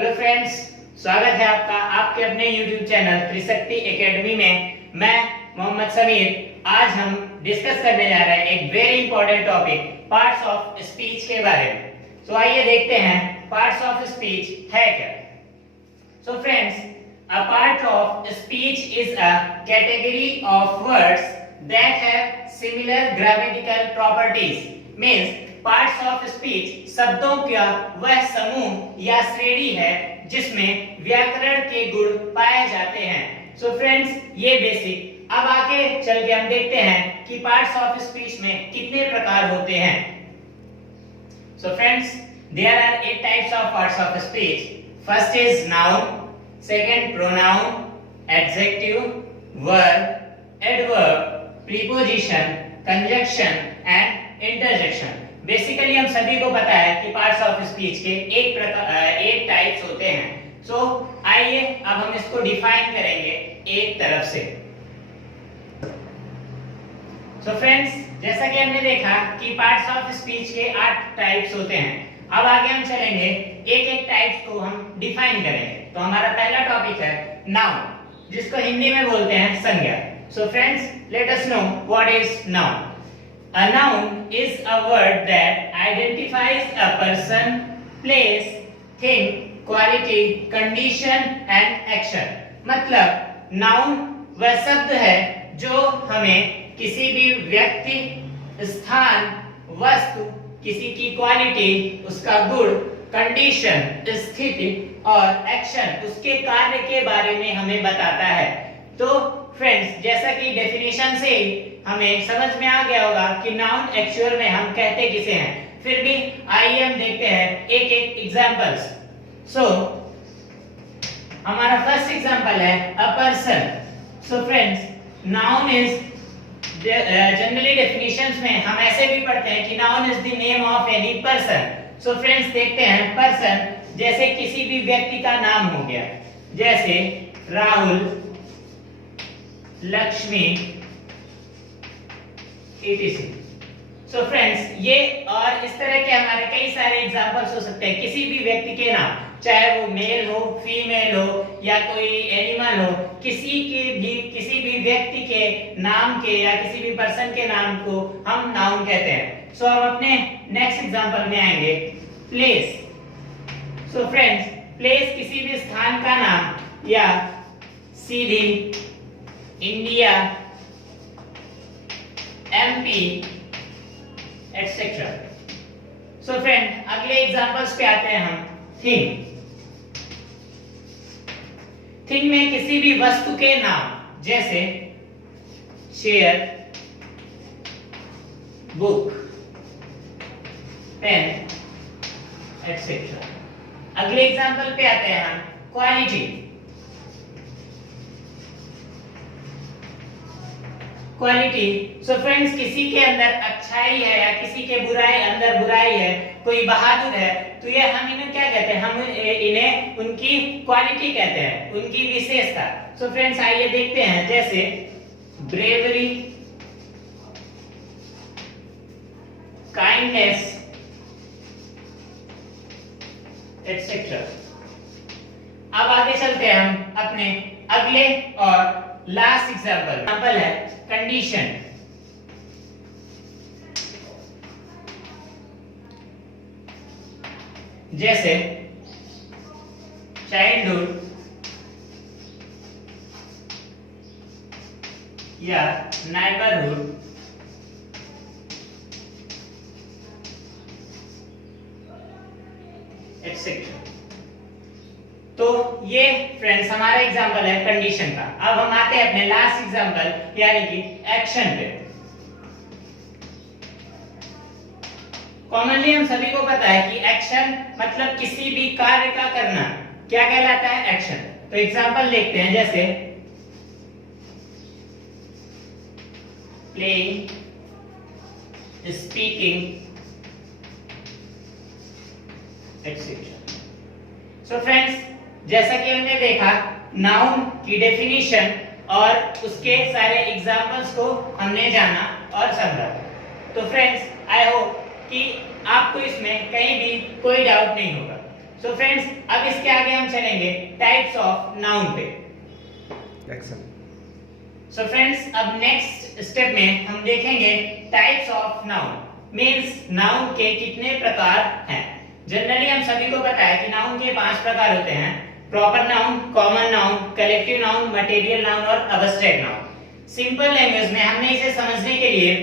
Hello friends, स्वागत है आपका आपके अपने YouTube चैनल त्रिशक्ति एकेडमी में। मैं मोहम्मद समीर। आज हम डिस्कस करने जा रहे हैं एक very important topic, parts of speech के बारे में। तो आइए देखते हैं पार्ट्स ऑफ स्पीच है क्या। So friends, a part of speech is a category of words that have similar grammatical properties. Means parts of speech शब्दों का वह समूह या श्रेणी है जिसमें व्याकरण के गुण पाए जाते हैं। सो फ्रेंड्स, ये बेसिक। अब आगे चल के हम देखते हैं कि पार्ट्स ऑफ स्पीच में कितने प्रकार होते हैं। So friends, there are 8 types of parts of speech. First is noun, second pronoun, adjective, verb, adverb, preposition, conjunction and interjection. Basically हम सभी को पता है कि पार्ट्स ऑफ स्पीच के एक टाइप्स होते हैं। सो आइए अब हम इसको डिफाइन करेंगे एक तरफ से। सो फ्रेंड्स, जैसा कि हमने देखा कि पार्ट्स ऑफ स्पीच के 8 टाइप्स होते हैं। अब आगे हम चलेंगे, एक एक टाइप्स को हम डिफाइन करेंगे। तो हमारा पहला टॉपिक है नाउन, जिसको हिंदी में बोलते हैं संज्ञा। So friends, let us know what is noun. A noun is a word that identifies a person, place, thing, quality, condition and action। मतलब नाउन वह शब्द है जो हमें किसी भी व्यक्ति, स्थान, वस्तु, किसी की क्वालिटी, उसका गुण, कंडीशन, स्थिति और एक्शन, उसके कार्य के बारे में हमें बताता है। तो फ्रेंड्स, जैसा कि डेफिनेशन से हमें समझ में आ गया होगा कि नाउन एक्चुअल में हम कहते किसे हैं। फिर भी आइए हम देखते हैं एक एक एग्जांपल्स। सो हमारा फर्स्ट एग्जांपल है a person. So friends, noun is generally definitions में हम ऐसे भी पढ़ते हैं कि noun is the name of any person. So friends, देखते हैं पर्सन जैसे किसी भी व्यक्ति का नाम हो गया, जैसे Rahul, Lakshmi, etc। So friends, ये और इस तरह के हमारे कई सारे एग्जांपल्स हो सकते हैं किसी भी व्यक्ति के नाम, चाहे वो मेल हो, फीमेल हो या कोई एनिमल हो, किसी भी व्यक्ति के नाम के या किसी भी पर्सन के नाम को हम नाउन कहते हैं। सो हम अपने नेक्स्ट एग्जांपल में आएंगे, प्लेस। सो फ्रेंड्स, प्लेस किसी भी स्थान का नाम या सीधी, India, MP etcetera. So friend, अगले एग्जांपल्स पे आते हैं हम। थिंग। थिंग में किसी भी वस्तु के नाम, जैसे चेयर, बुक, पेन एटसेट्रा। अगले एग्जांपल पे आते हैं हम, क्वालिटी। क्वालिटी, सो फ्रेंड्स, किसी के अंदर अच्छाई है या किसी के अंदर बुराई है, कोई बहादुर है, तो ये हम इन्हें क्या कहते हैं? हम इन्हें उनकी क्वालिटी कहते हैं, उनकी विशेषता। सो फ्रेंड्स, आइए देखते हैं, जैसे ब्रेवरी, काइंडनेस एटसेट्रा। अब आगे चलते हैं हम अपने अगले और लास्ट एग्जांपल है कंडीशन। जैसे चाइल्डहुड या नेबरहुड, एटसेट्रा। तो ये फ्रेंड्स हमारा एग्जांपल है कंडीशन का। अब हम आते हैं अपने लास्ट एग्जांपल यानी कि एक्शन पे। कॉमनली हम सभी को पता है कि एक्शन मतलब किसी भी कार्य का करना क्या कहलाता है? एक्शन। तो एग्जांपल देखते हैं, जैसे playing, speaking etcetera. So friends, जैसा कि हमने देखा नाउन की डेफिनेशन और उसके सारे एग्जांपल्स को हमने जाना और समझा। तो फ्रेंड्स, आई होप कि आपको इसमें कहीं भी कोई डाउट नहीं होगा। सो फ्रेंड्स, अब इसके आगे हम चलेंगे टाइप्स ऑफ नाउन पे। सो फ्रेंड्स, अब नेक्स्ट स्टेप में हम देखेंगे types of noun, means noun के कितने प्रकार हैं। जनरली हम सभी को पता है कि नाउन के 5 प्रकार होते हैं: proper noun, common noun, collective noun, material noun और अब्स्ट्रैक्ट नाउन। सिंपल लैंग्वेज में हमने इसे समझने के लिए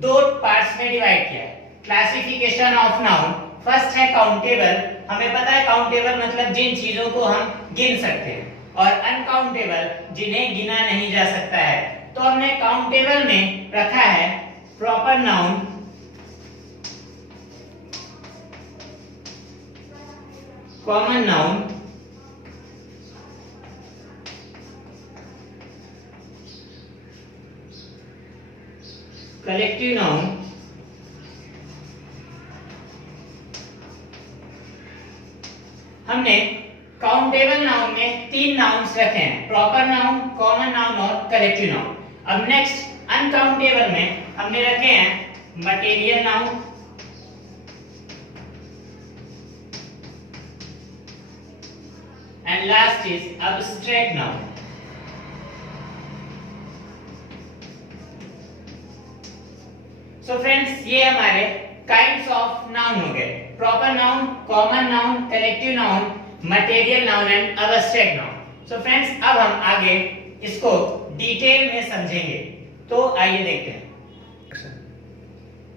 2 पार्ट्स में डिवाइड किया है। क्लासिफिकेशन ऑफ नाउन, फर्स्ट है काउंटेबल। हमें पता है काउंटेबल मतलब जिन चीजों को हम गिन सकते हैं, और अनकाउंटेबल जिन्हें गिना नहीं जा सकता है। तो हमने काउंटेबल में रखा है proper noun, common noun, collective noun, हमने काउंटेबल नाउन में 3 नाउन्स रखे हैं: प्रॉपर नाउन, कॉमन नाउन और कलेक्टिव नाउन। अब नेक्स्ट अनकाउंटेबल में हमने रखे हैं material noun, and last is abstract noun. So friends, ये हमारे काइंड्स ऑफ नाउन हो गए: proper noun, common noun, collective noun, material noun and abstract noun. So friends, अब हम आगे इसको डिटेल में समझेंगे, तो आइए देखते हैं।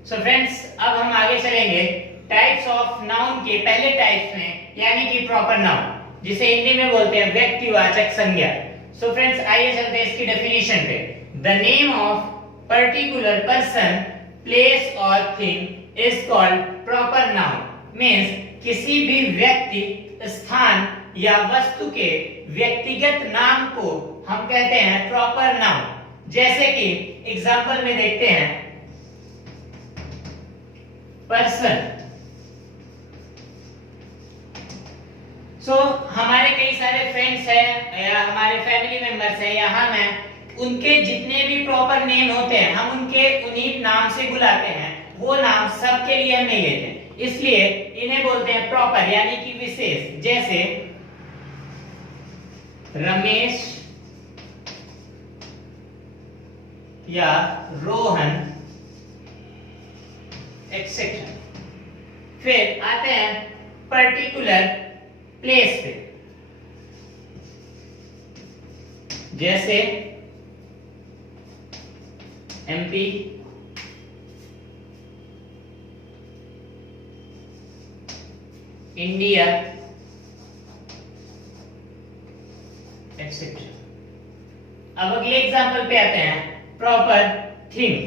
सो फ्रेंड्स, अब हम आगे चलेंगे टाइप्स ऑफ नाउन के पहले टाइप्स में, यानी कि प्रॉपर नाउन, जिसे हिंदी में बोलते हैं व्यक्तिवाचक संज्ञा। सो फ्रेंड्स, आइए चलते हैं इसकी डेफिनेशन पे। The name of particular person, place और thing is called proper noun. Means किसी भी व्यक्ति, स्थान या वस्तु के व्यक्तिगत नाम को हम कहते हैं प्रॉपर नाउन। जैसे कि एग्जांपल में देखते हैं, पर्सन। सो हमारे कई सारे फ्रेंड्स हैं या हमारे फैमिली मेंबर्स हैं या हम हैं, उनके जितने भी प्रॉपर नेम होते हैं हम उन्हीं नाम से बुलाते हैं। वो नाम सबके लिए हम नहीं लेते, इसलिए इन्हें बोलते हैं प्रॉपर, यानी कि विशेष। जैसे रमेश या रोहन एक्सेट्रा। फिर आते हैं पर्टिकुलर प्लेस पे, जैसे एमपी, इंडिया एक्सेट्रा। अब अगले एग्जांपल पे आते हैं, proper thing.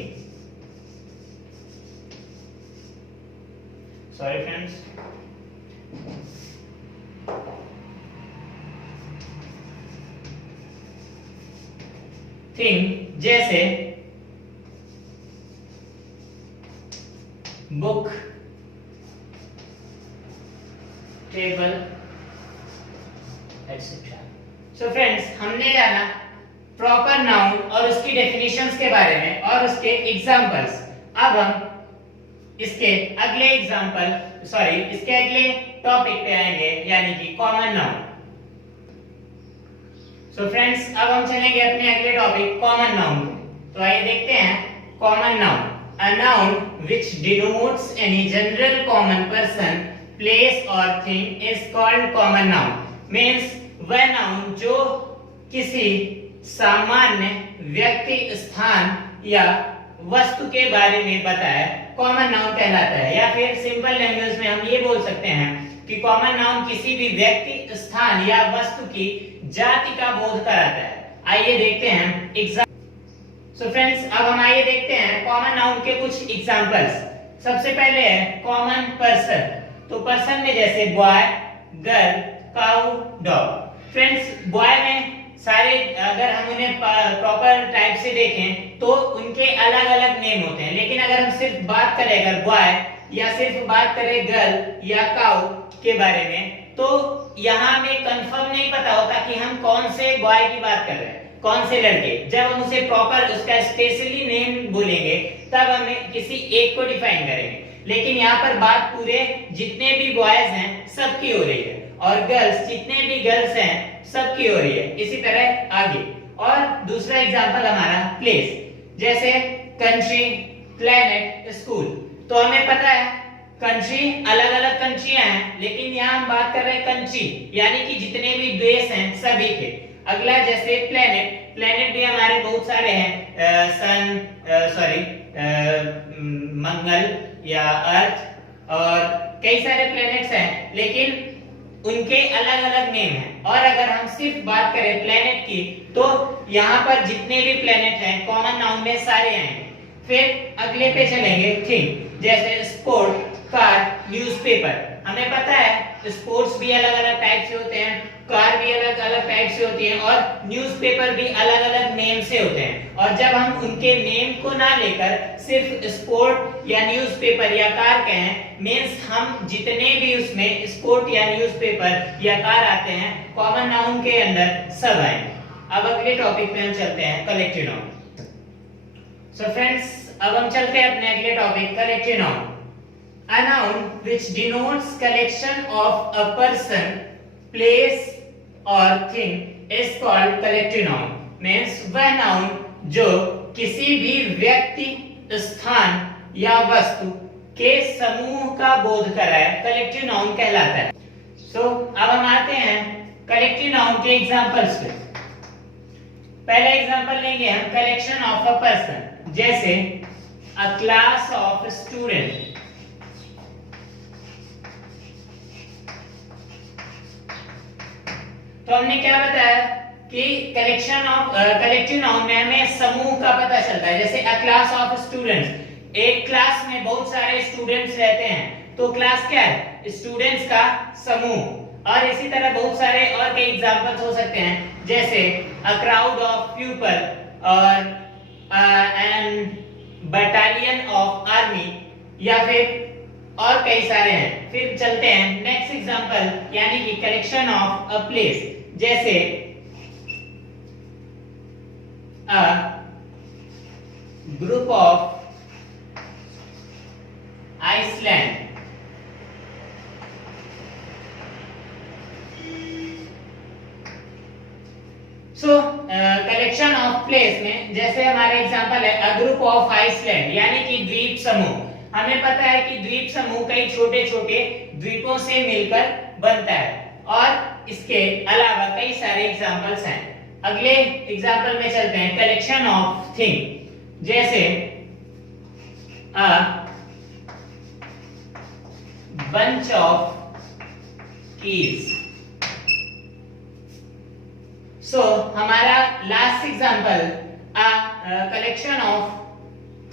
Sorry friends, thing जैसे book, table etcetera. So friends, हमने जाना प्रॉपर नाउन और उसकी डेफिनेशंस के बारे में और उसके एग्जांपल्स। अब हम इसके अगले टॉपिक पे आएंगे, यानी कि कॉमन नाउन। सो फ्रेंड्स, अब हम चलेंगे अपने अगले टॉपिक कॉमन नाउन पे। तो आइए देखते हैं common noun. A noun which denotes any general common person, place or thing is called common noun. Means वह नाउन जो किसी सामान्य व्यक्ति, स्थान या वस्तु के बारे में बताए, कॉमन नाउन कहलाता है। या फिर सिंपल लैंग्वेज में हम ये बोल सकते हैं कि कॉमन नाउन किसी भी व्यक्ति, स्थान या वस्तु की जाति का बोध कराता है। आइए देखते हैं एग्जाम्पल। सो फ्रेंड्स, अब हम आइए देखते हैं कॉमन नाउन के कुछ एग्जांपल्स। सबसे पहले है कॉमन पर्सन। तो पर्सन में जैसे बॉय, गर्ल, काऊ, डॉग। फ्रेंड्स, बॉय में सारे, अगर हम उन्हें प्रॉपर टाइप से देखें तो उनके अलग अलग नेम होते हैं, लेकिन अगर हम सिर्फ बात करें अगर बॉय या सिर्फ बात करें गर्ल या काऊ के बारे में, तो यहाँ हमें कंफर्म नहीं पता होता कि हम कौन से बॉय की बात कर रहे हैं, कौन से लड़के। जब हम उसे प्रॉपर उसका स्पेशली नेम बोलेंगे तब हमें किसी एक को डिफाइन करेंगे। लेकिन यहाँ पर बात पूरे जितने भी बॉयज हैं सबकी हो रही है, और गर्ल्स जितने भी गर्ल्स हैं सबकी हो रही है। इसी तरह आगे, और दूसरा एग्जांपल हमारा प्लेस, जैसे कंट्री, प्लेनेट, स्कूल। तो हमें पता है कंट्री अलग अलग कंट्रियां हैं, लेकिन यहाँ हम बात कर रहे हैं कंट्री यानी कि जितने भी देश हैं सभी के। अगला जैसे प्लेनेट, प्लेनेट भी हमारे बहुत सारे हैं, मंगल या अर्थ और कई सारे प्लेनेट्स हैं, लेकिन उनके अलग अलग नेम हैं। और अगर हम सिर्फ बात करें प्लेनेट की, तो यहाँ पर जितने भी प्लेनेट हैं कॉमन नाउन में सारे आएंगे। फिर अगले पे चलेंगे थिंग, जैसे स्पोर्ट, कार, न्यूज़पेपर। हमें पता है स्पोर्ट्स भी अलग अलग टाइप से होते हैं, कार भी अलग अलग टाइप से होती है, और न्यूज़पेपर भी अलग अलग नेम से होते हैं। और जब हम उनके नेम को ना लेकर सिर्फ स्पोर्ट या न्यूज़पेपर या कार कहें, मींस हम जितने भी उसमें स्पोर्ट या न्यूज़पेपर या कार आते हैं कॉमन नाउन के अंदर सब आए। अब अगले टॉपिक पे हम चलते हैं, कलेक्टिव नाउन। सो फ्रेंड्स, अब हम चलते हैं अपने अगले topic, collective noun. A noun which denotes collection of a person, place or thing is called collective noun. Means वह नाउन जो किसी भी व्यक्ति, स्थान या वस्तु के समूह का बोध कराए कलेक्टिव नाउन कहलाता है। अब हम आते हैं कलेक्टिव नाउन के एग्जांपल्स पे। पहला एग्जांपल लेंगे हम, कलेक्शन ऑफ अ पर्सन, जैसे अ क्लास ऑफ स्टूडेंट। तो हमने क्या बताया कि कलेक्टिव नाउन में हमें समूह का पता चलता है। जैसे अ क्लास ऑफ स्टूडेंट्स, एक क्लास में बहुत सारे स्टूडेंट्स रहते हैं, तो क्लास क्या है? स्टूडेंट्स का समूह। और इसी तरह बहुत सारे और कई एग्जांपल्स हो सकते हैं, जैसे अ क्राउड ऑफ पीपल और एन बटालियन ऑफ आर्मी, या फिर और कई सारे हैं। फिर चलते हैं नेक्स्ट एग्जांपल, यानी कि कलेक्शन ऑफ अ प्लेस, जैसे a group of island. Collection of place में जैसे हमारा एग्जांपल है अ ग्रुप ऑफ आइसलैंड, यानी कि द्वीप समूह। हमें पता है कि द्वीप समूह कई छोटे छोटे द्वीपों से मिलकर बनता है, और इसके अलावा कई सारे एग्जांपल्स हैं। अगले एग्जांपल में चलते हैं, कलेक्शन ऑफ थिंग, जैसे अ बंच ऑफ कीज। हमारा last example collection of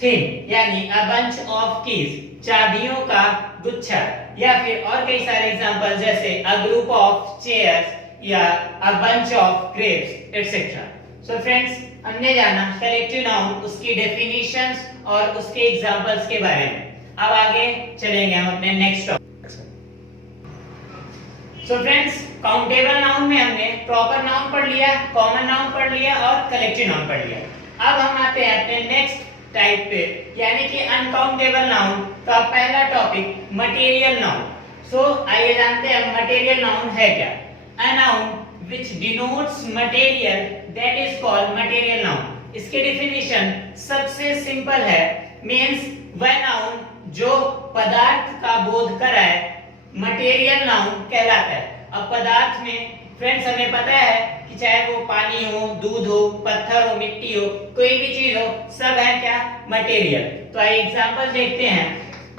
thing यानी अ बंच ऑफ कीज, चाबियों का गुच्छा, या फिर और कई सारे एग्जांपल जैसे अ ग्रुप ऑफ चेयर्स या a bunch of grapes etcetera. So friends, हमने जाना कलेक्टिव नाउन, उसकी डेफिनेशंस और उसके एग्जांपल्स के बारे में। अब आगे चलेंगे हम अपने next topic. So friends, countable noun में हमने प्रॉपर नाउन पढ़ लिया, कॉमन नाउन पढ़ लिया और कलेक्टिव नाउन पढ़ लिया। अब हम आते हैं अपने नेक्स्ट टाइप पे, यानी कि अनकाउंटेबल नाउन का पहला टॉपिक, मटेरियल नाउन। आइए जानते हैं मटेरियल नाउन है क्या। A noun which denotes material that is called material noun। इसकी डेफिनेशन सबसे सिंपल है, मींस वह नाउन जो पदार्थ का बोध कराए मटेरियल नाउन कहलाता है। अब पदार्थ में फ्रेंड्स हमें पता है कि चाहे वो पानी हो, दूध हो, पत्थर हो, मिट्टी हो, कोई भी चीज हो, सब है क्या? मटेरियल। तो आइए एग्जांपल देखते हैं,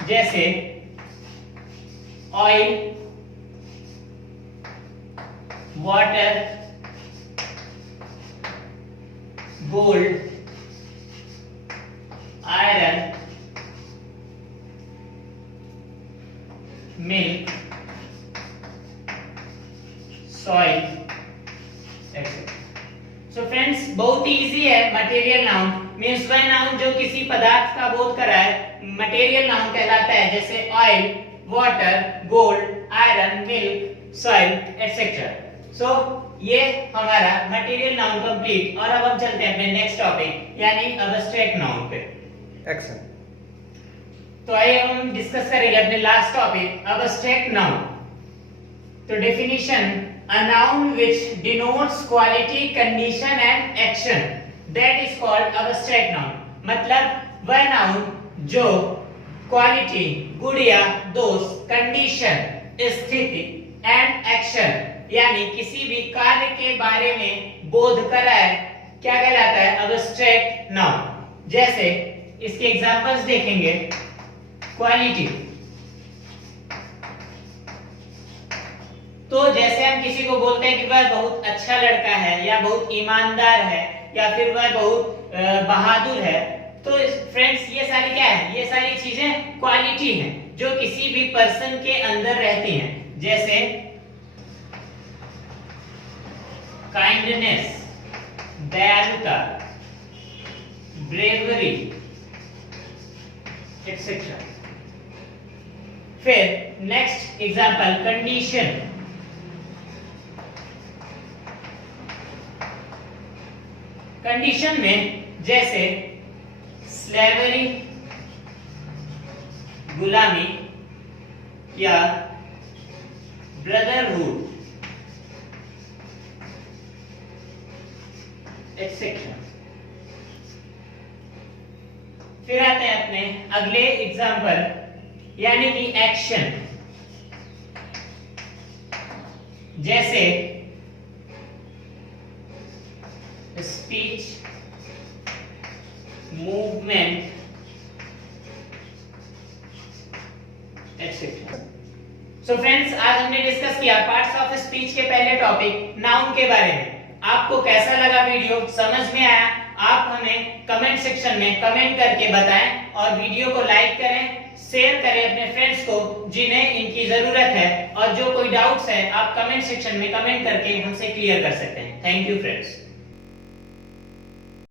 जैसे oil, water, gold, iron, milk, soil, etcetera. So friends, बहुत ही इजी है। मटेरियल नाउन मींस वह नाउन जो किसी पदार्थ का बोध कराए, मटेरियल नाउन कहलाता है, जैसे oil, water, gold, iron, milk, soil, etcetera. ये हमारा मटेरियल नाउन कंप्लीट। और अब हम चलते हैं अपने नेक्स्ट टॉपिक, यानी अब्स्ट्रैक्ट नाउन पे। एक्शन। तो आइए हम डिस्कस करेंगे अपने लास्ट टॉपिक अब्स्ट्रैक्ट नाउन। तो definition, a noun which denotes quality, condition and action, that is called abstract noun. मतलब वह नाउन जो क्वालिटी गुड या दोष, कंडीशन स्थिति एंड एक्शन यानी किसी भी कार्य के बारे में बोध कराए, क्या कहलाता है? Abstract noun. जैसे इसके एग्जांपल्स देखेंगे। क्वालिटी, तो जैसे हम किसी को बोलते हैं कि वह बहुत अच्छा लड़का है या बहुत ईमानदार है या फिर वह बहुत बहादुर है, तो फ्रेंड्स ये सारी क्या है? ये सारी चीजें क्वालिटी हैं जो किसी भी पर्सन के अंदर रहती हैं। जैसे काइंडनेस, दयालुता, ब्रेवरी एक्सेट्रा। फिर नेक्स्ट एग्जांपल, कंडीशन। कंडीशन में जैसे स्लेवरी, गुलामी या ब्रदरहुड एक्सेट्रा। फिर आते हैं अपने अगले एग्जांपल यानी कि एक्शन। जैसे speech, movement etcetera. So friends, आज हमने डिस्कस किया पार्ट्स ऑफ स्पीच के पहले टॉपिक नाउन के बारे में। आपको कैसा लगा वीडियो? समझ में आया? आप हमें कमेंट सेक्शन में कमेंट करके बताएं और वीडियो को लाइक करें, शेयर करें अपने फ्रेंड्स को जिन्हें इनकी जरूरत है, और जो कोई डाउट्स है आप कमेंट सेक्शन में कमेंट करके हमसे क्लियर कर सकते हैं। Thank you friends.